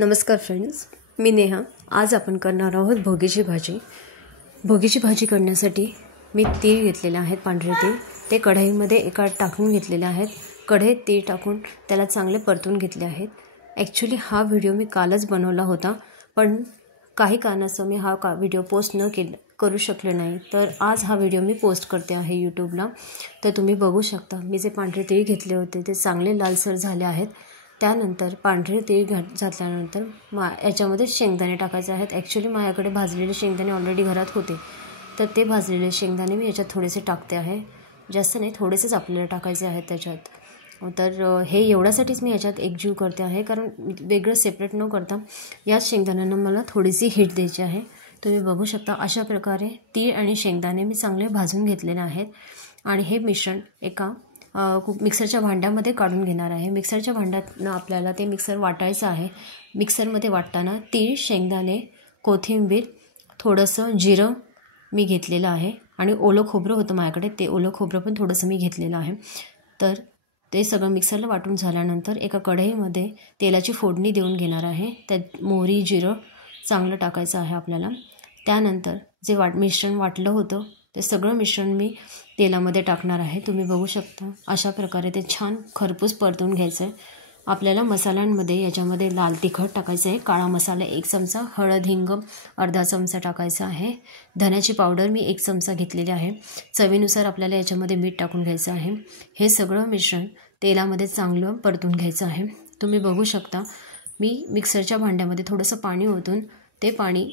नमस्कार फ्रेंड्स, मी नेहा। आज आपण करणार आहोत भोगीची भाजी। भोगीची भाजी करण्यासाठी मी तीळ घेतलेले आहेत, पांढरे तीळ। ते कढईमध्ये एका टाकून घेतलेले आहेत। कढईत तीळ टाकून त्याला चांगले परतून घेतले आहेत। ॲक्च्युली हा व्हिडिओ मी कालच बनवला होता, पण काही कारणास्तव मी हा व्हिडिओ पोस्ट करू शकले नाही, तर आज हा व्हिडिओ मी पोस्ट करते आहे यूट्यूबला। तर तुम्ही बघू शकता, मी जे पांढरे तीळ घेतले होते ते चांगले लालसर झाले आहेत। त्यानंतर पांढरे तीळ घातल्यानंतर याच्यामध्ये शेंगदाणे टाकायचे आहेत। ॲक्च्युली माझ्याकडे भाजलेले शेंगदाणे ऑलरेडी घरात होते, तर ते भाजलेले शेंगदाणे मी याच्यात थोडेसे टाकते आहे। जास्त नाही, थोडेसेच आपल्याला टाकायचे आहेत त्याच्यात। तर हे एवढ्यासाठीच मी याच्यात एकजीव करते आहे, कारण वेगळं सेपरेट न करता याच शेंगदाण्यांना मला थोडीशी हीट द्यायची आहे। तुम्ही बघू शकता, अशा प्रकारे तीळ आणि शेंगदाणे मी चांगले भाजून घेतलेले आहेत। आणि हे मिश्रण एका मिक्सरच्या भांड्यामध्ये काढून घेणार आहे। मिक्सरच्या भांड्यात आपल्याला ते मिक्सर वाटायचं आहे। मिक्सरमध्ये वाटताना तीळ, शेंगदाणे, कोथिंबीर, थोडंसं जिरं मी घेतलेलं आहे आणि ओलं खोबरं होतं माझ्याकडे, ते ओलं खोबरं पण थोडंसं मी घेतलेलं आहे। तर ते सगळं मिक्सरला वाटून झाल्यानंतर एका कढईमध्ये तेलाची फोडणी देऊन घेणार आहे। त्यात मोहरी, जिरं चांगलं टाकायचं आहे आपल्याला। त्यानंतर जे मिश्रण वाटलं होतं ते सगळं मिश्रण मी तेलामध्ये टाकणार आहे। तुम्ही बघू शकता, अशा प्रकारे ते छान खरपूस परतून घ्यायचं आहे आपल्याला। मसाल्यांमध्ये याच्यामध्ये लाल तिखट टाकायचं आहे, काळा मसाला 1 चमचा, हळद, हिंग अर्धा चमचा टाकायचा आहे, धण्याची पावडर मी 1 चमचा घेतलेली आहे, चवीनुसार आपल्याला याच्यामध्ये मीठ टाकून घ्यायचं आहे। हे सगळं मिश्रण तेलामध्ये चांगलं परतून घ्यायचं आहे। तुम्ही बघू शकता, मी मिक्सरच्या भांड्यामध्ये थोडंसं पाणी ओतून ते पाणी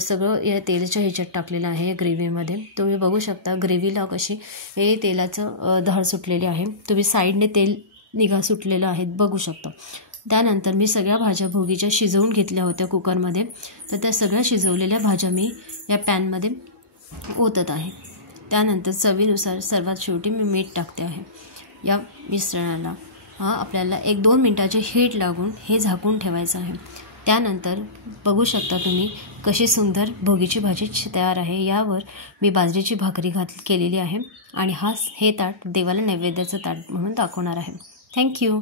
सगळं या तेलाच्या ह्याच्यात टाकलेलं आहे, या ग्रेव्हीमध्ये। तुम्ही बघू शकता ग्रेव्हीला कशी हे तेलाचं धार सुटलेली आहे, तुम्ही साईडने तेल निघा सुटलेलं आहे बघू शकता। त्यानंतर मी सगळ्या भाज्या भोगीच्या शिजवून घेतल्या होत्या कुकरमध्ये, तर त्या सगळ्या शिजवलेल्या भाज्या मी या पॅनमध्ये ओतत आहे। त्यानंतर चवीनुसार सर्वात शेवटी मी मीठ टाकते आहे। या मिश्रणाला आपल्याला 1-2 मिनटाची हीट लागून हे झाकून ठेवायचं आहे। त्यानंतर बघू शकता तुम्ही कशी सुंदर भोगीची भाजी तयार आहे। यावर मी बाजरीची भाकरी केलेली आहे आणि हे ताट देवाला नैवेद्याचं ताट म्हणून दाखवणार आहे। थँक्यू।